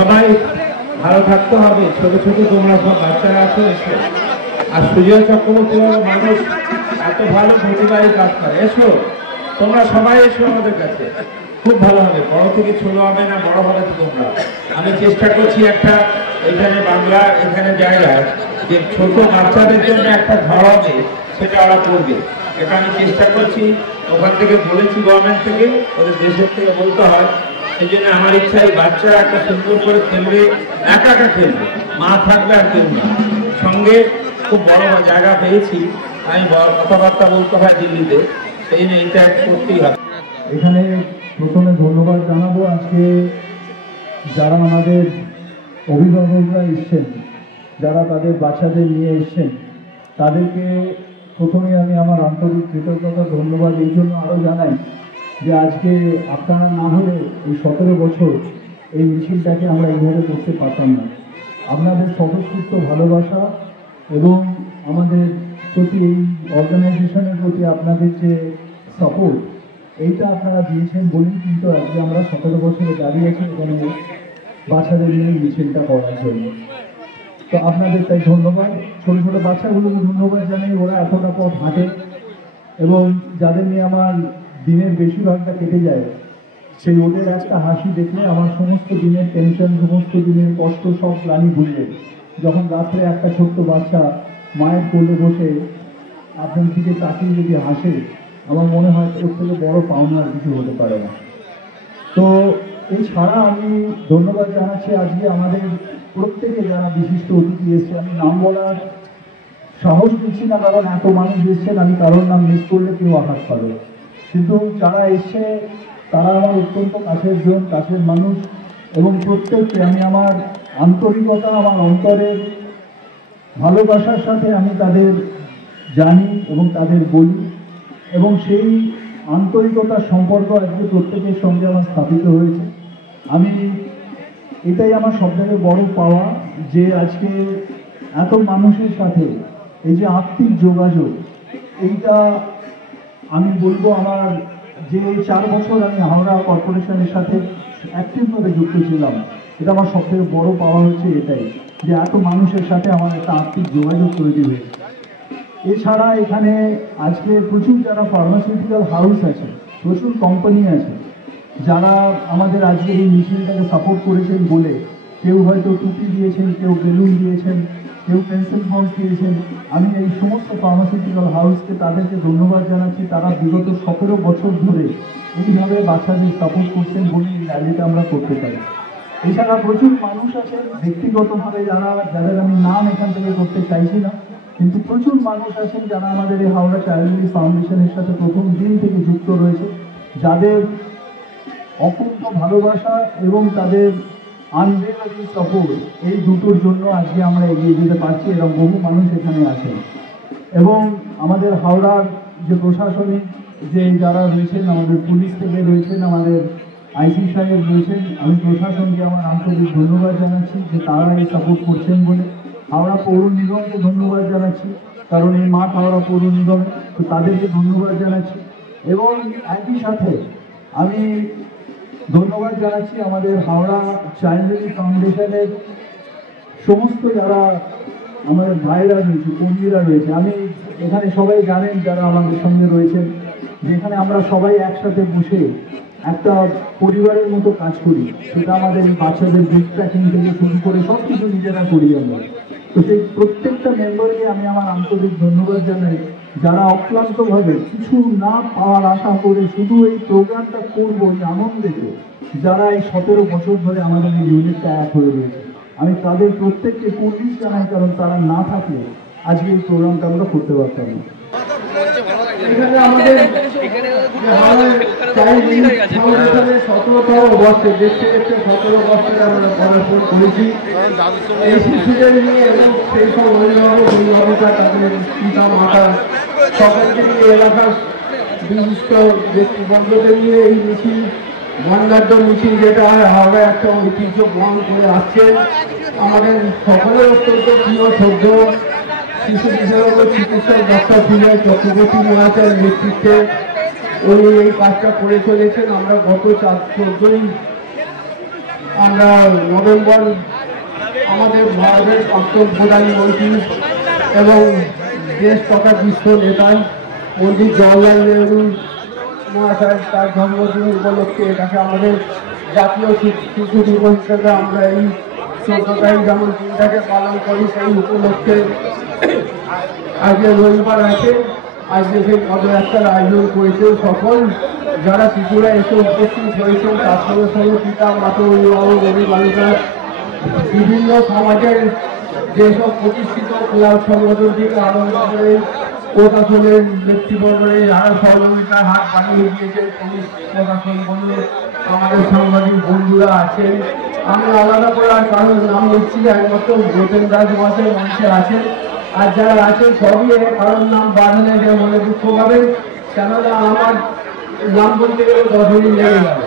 সবাই ভালো থাকতে হবে। ছোট ছোট তোমরা সব বাচ্চারা আছো, এসো। আর সুজয় চক্রবর্তী মানুষ এত ভালো প্রতিবাদী কাজ করে, এসো তোমরা সবাই, এসো আমাদের কাছে, খুব ভালো হবে। বড় থেকে ছোট হবে না, বড় হবে তো তোমরা। আমি চেষ্টা করছি একটা এখানে বাংলা এখানে জায়গায় যে ছোট বাচ্চাদের জন্য একটা ঘর হবে, সেটা ওরা করবে। এটা আমি চেষ্টা করছি, ওখান থেকে বলেছি গভর্নমেন্ট থেকে, ওদের দেশের থেকে বলতে হয়। সেই জন্য আমার ইচ্ছা এই বাচ্চারা একটা সুন্দর করে খেলবে, একা একা খেলবে, মা থাকবে আর কেউ না সঙ্গে। খুব বড় জায়গা পেয়েছি, আমি কথাবার্তা বলতে হয় দিল্লিতে, সেই জন্য এটা করতেই হবে। এখানে প্রথমে ধন্যবাদ জানাবো আজকে যারা আমাদের অভিভাবকরা এসছেন, যারা তাদের বাচ্চাদের নিয়ে এসছেন, তাদেরকে প্রথমে আমি আমার আন্তরিক কৃতজ্ঞতা ধন্যবাদ এই জন্য আরও জানাই যে আজকে আপনারা না হলে এই 17 বছর এই মিছিলটাকে আমরা এইভাবে করতে পারতাম না। আপনাদের স্বতঃস্ফূর্ত ভালোবাসা এবং আমাদের প্রতি এই অর্গানাইজেশনের প্রতি আপনাদের যে সাপোর্ট, এইটা আপনারা দিয়েছেন বলেই কিন্তু আজকে আমরা 17 বছরে দাঁড়িয়ে আছি এখানে বাচ্চাদের নিয়ে মিছিলটা করার জন্য। তো আপনাদের তাই ধন্যবাদ। ছোট ছোট বাচ্চাগুলোকে ধন্যবাদ জানাই, ওরা এতটা পথ হাঁটে এবং যাদের নিয়ে আমার দিনের বেশিরভাগটা কেটে যায়, সেই ওদের একটা হাসি দেখলে আমার সমস্ত দিনের টেনশন, সমস্ত দিনের কষ্ট, সব গ্লানি ভুলে যায়। যখন রাত্রে একটা ছোট্ট বাচ্চা মায়ের কোলে বসে আপনার দিকে তাকিয়ে যদি হাসে, আমার মনে হয় ওর থেকে বড় পাওনা আর কিছু হতে পারে না। তো এছাড়া আমি ধন্যবাদ জানাচ্ছি আজকে আমাদের প্রত্যেকে যারা বিশিষ্ট অতিথি এসছে। আমি নাম বলার সাহস দিচ্ছি না, কারণ এত মানুষ এসছেন, আমি কারোর নাম মিস করলে কেউ আঘাত পাবে। কিন্তু যারা এসছে তারা আমার অত্যন্ত কাছের জন, কাছের মানুষ, এবং প্রত্যেককে আমি আমার আন্তরিকতা, আমার অন্তরের ভালোবাসার সাথে আমি তাদের জানি এবং তাদের বলি, এবং সেই আন্তরিকতার সম্পর্ক আজকে প্রত্যেকের সঙ্গে আমার স্থাপিত হয়েছে। আমি এটাই আমার সবথেকে বড় পাওয়া, যে আজকে এত মানুষের সাথে এই যে আত্মিক যোগাযোগ, এইটা আমি বলবো আমার যে 4 বছর আমি হাওড়া কর্পোরেশনের সাথে অ্যাক্টিভভাবে যুক্ত ছিলাম, এটা আমার সবথেকে বড় পাওয়া হচ্ছে এটাই, যে এত মানুষের সাথে আমার একটা আত্মিক যোগাযোগ তৈরি হয়েছে। এছাড়া এখানে আজকে প্রচুর যারা ফার্মাসিউটিক্যাল হাউস আছে, প্রচুর কোম্পানি আছে, যারা আমাদের আজকে এই মিছিলটাকে সাপোর্ট করেছেন বলে কেউ হয়তো টুপি দিয়েছেন, কেউ বেলুন দিয়েছেন, কেউ পেন্সিল বক্স দিয়েছেন। আমি এই সমস্ত ফার্মাসিউটিক্যাল হাউসকে তাদেরকে ধন্যবাদ জানাচ্ছি। তারা বিগত 17 বছর ধরে এইভাবে বাচ্চাদের সাপোর্ট করছেন বলে এই র্যালিটা আমরা করতে পারি। এছাড়া প্রচুর মানুষ আছেন ব্যক্তিগতভাবে যাদের আমি নাম এখান থেকে করতে চাইছি না, কিন্তু প্রচুর মানুষ আছেন যারা আমাদের এই হাওড়া চাইল্ড ফাউন্ডেশনের সাথে প্রথম দিন থেকে যুক্ত রয়েছে, যাদের অকুণ্ঠ ভালোবাসা এবং তাদের আনওয়েভারিং সাপোর্ট, এই দুটোর জন্য আজকে আমরা এগিয়ে যেতে পারছি। এরকম বহু মানুষ এখানে আছেন। এবং আমাদের হাওড়ার যে প্রশাসনিক যে যারা রয়েছেন, আমাদের পুলিশ থেকে রয়েছেন, আমাদের আইসি সাহেব রয়েছেন, আমি প্রশাসনকে আমার আন্তরিক ধন্যবাদ জানাচ্ছি যে তারা এই সাপোর্ট করছেন বলে। হাওড়া পৌর নিগমকে ধন্যবাদ জানাচ্ছি, কারণ এই মাঠ হাওড়া পৌর নিগম, তো তাদেরকে ধন্যবাদ জানাচ্ছি। এবং একই সাথে আমি ধন্যবাদ জানাচ্ছি আমাদের হাওড়া চাইল্ড ফাউন্ডেশনের সমস্ত যারা আমাদের ভাইরা রয়েছে, কর্মীরা রয়েছে। আমি এখানে সবাই জানেন যারা আমাদের সঙ্গে রয়েছেন, যেখানে আমরা সবাই একসাথে বসে একটা পরিবারের মতো কাজ করি। সেটা আমাদের বাচ্চাদের গিফট প্যাকিং থেকে শুরু করে সব কিছু নিজেরা করি আমরা। তো সেই প্রত্যেকটা মেম্বারকে আমি আমার আন্তরিক ধন্যবাদ জানাই, যারা অক্লান্তভাবে কিছু না পাওয়ার আশা করে শুধু এই প্রোগ্রামটা করবো এই আনন্দেতে, যারা এই 17 বছর ধরে আমাদের এই ইউনিটটা এক হয়ে রয়েছে। আমি তাদের প্রত্যেককে কুর্নিশ জানাই, কারণ তারা না থাকলে আজকে এই প্রোগ্রামটা আমরা করতে পারতাম না। এখানে আমাদের 17তম বর্ষে দেখতে দেখতে 17 বছরে আমরা পড়াশোনা করেছি এই শিশুদের নিয়ে, এবং সেই সব অভিভাবকরা তাদের পিতা মাতা সকলকে নিয়ে, এলাকার বিশিষ্ট ব্যক্তিবর্গদের নিয়ে এই মিছিল, বর্ণাঢ্য মিছিল যেটা হয় হাওড়া একটা ঐতিহ্য বহন করে আসছে। আমাদের সকলের অত্যন্ত প্রিয় শ্রদ্ধ শিশু বিশেষজ্ঞ চিকিৎসক ডক্টর সুজয় চক্রবর্তী মহাশয়ের নেতৃত্বে উনি এই কাজটা করে চলেছেন। আমরা গত 14ই আমরা নভেম্বর আমাদের ভারতের প্রাক্তন প্রধানমন্ত্রী এবং দেশ তথা বিশ্ব নেতা পণ্ডিত জওয়াহরলাল নেহরু মহাশয় তার জন্মদিন উপলক্ষে এটাকে আমাদের জাতীয় শিশু দিবস হিসেবে আমরা এই 14 তারিখ যেমন দিনটাকে পালন করি, সেই উপলক্ষে আজকে রবিবার আছে, আজকে সেই পদযাত্রার আয়োজন করেছে। সকল যারা শিশুরা এসে উপস্থিত হয়েছেন তার সঙ্গে সঙ্গে পিতা মাতা অভিভাবক অভিভাবিকা, বিভিন্ন সমাজের যেসব প্রতিষ্ঠিত ক্লাব সংগঠন থেকে আরম্ভ করে প্রশাসনের ব্যক্তিবর্গের যারা সহযোগিতার হাত বাড়িয়ে দিয়েছে, পুলিশ প্রশাসন বললে আমাদের সাংবাদিক বন্ধুরা আছেন। আমি আলাদা করে আর কারোর নাম নিচ্ছি না, একমাত্র ব্রতেন দাস মহাশয় মঞ্চে আছেন, আর যারা আছেন সবই কারোর নাম বাঁধলে যে মনে দুঃখ পাবেন, কেননা আমার নাম বলতে গেলে 10 মিনিট লেগে যাবে,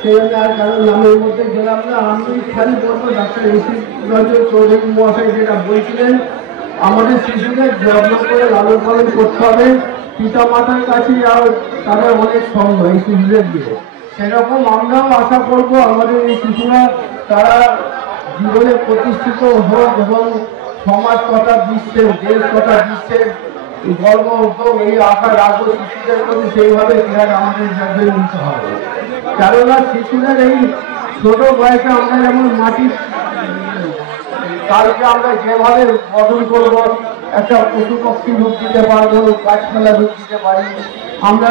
সেই জন্য আর কারোর নামের মধ্যে গেলাম না। আমি খালি বলবো ডাক্তার এসি রঞ্জন চৌধুরী মহাশয় যেটা বলছিলেন, আমাদের শিশুদের যত্ন করে লালন পালন করতে হবে, পিতা মাতার কাছে আর তাদের অনেক সঙ্গ এই শিশুদের দিয়ে। সেরকম আমরাও আশা করবো আমাদের এই শিশুরা তারা জীবনে প্রতিষ্ঠিত হোক এবং সমাজ তথা বিশ্বের, দেশ তথা বিশ্বের গর্ব উদ্যোগ এই আশা রাখবো শিশুদের প্রতি, সেইভাবে খেয়াল আমাদের যাদের নিতে হবে। কেননা শিশুদের এই ছোট বয়সে আমরা যেমন মাটির কালকে আমরা যেভাবে গঠন করবো, একটা পশু পক্ষী রূপ দিতে পারবো, গাছপালা রূপ দিতে পারি, আমরা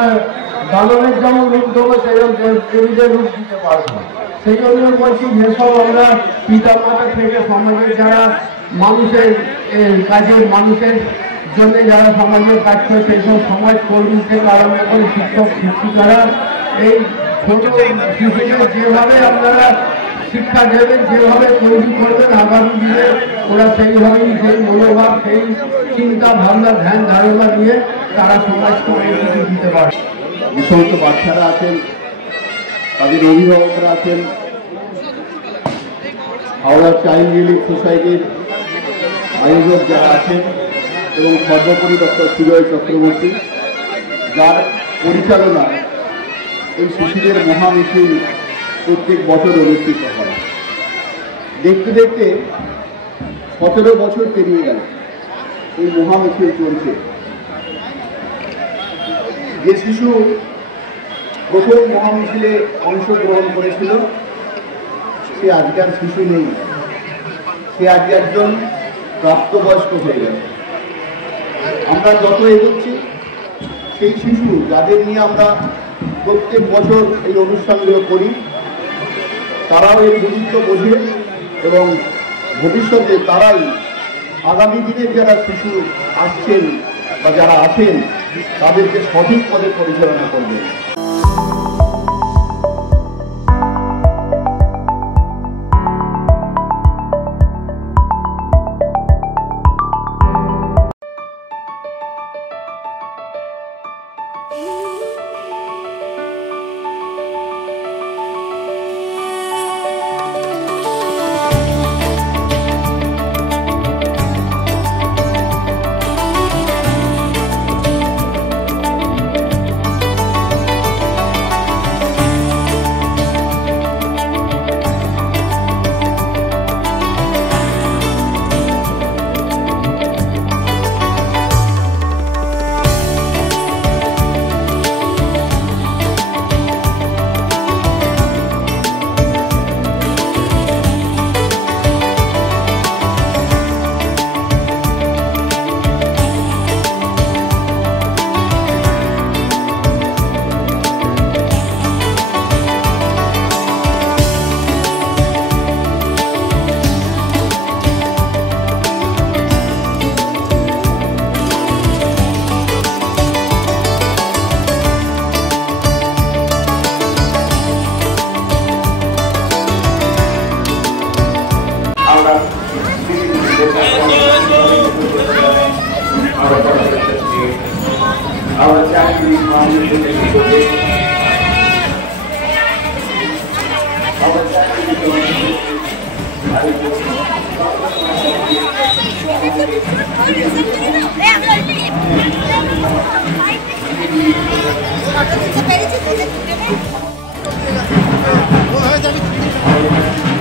দানবের যেমন রূপ দেবো সেরকম দেবীদের রূপ দিতে পারবো। সেই জন্য বলছি যেসব আমরা পিতা মাতা থেকে সমাজের যারা মানুষের কাজে মানুষের জন্য যারা সমাজের কাজ করে সেই সব সমাজ কর্মী থেকে আরম্ভ করে শিক্ষক শিক্ষিকারা এই ছোট শিশুদের যেভাবে আপনারা শিক্ষা দেবেন, যেভাবে তৈরি করবেন, আগামী দিনে ওরা সেইভাবেই সেই মনোভাব, সেই চিন্তা ভাবনা ধ্যান ধারণা নিয়ে তারা সমাজকে অনেক কিছু দিতে পারে। যে সমস্ত বাচ্চারা আছেন, তাদের অভিভাবকরা আছেন, হাওড়া চাইল্ড রিলিফ সোসাইটির আয়োজক যারা আছেন এবং সর্বোপরি ডক্টর সুজয় চক্রবর্তী, যার পরিচালনা এই শিশুদের মহামিছিল প্রত্যেক বছর অনুষ্ঠিত হয়। দেখতে দেখতে 17 বছর পেরিয়ে গেল এই মহামিছিল চলছে। যে শিশু প্রথম মহামিছিলে অংশগ্রহণ করেছিল সে আজকাল শিশু নেই, সে আজকে একজন প্রাপ্তবয়স্ক হয়ে গেল। আমরা যত এগোচ্ছি সেই শিশু যাদের নিয়ে আমরা প্রত্যেক বছর এই অনুষ্ঠানগুলো করি, তারাও এর গুরুত্ব বোঝে এবং ভবিষ্যতে তারাই আগামী দিনের যারা শিশু আসছেন বা যারা আছেন তাদেরকে সঠিক পথে পরিচালনা করবে। Oh,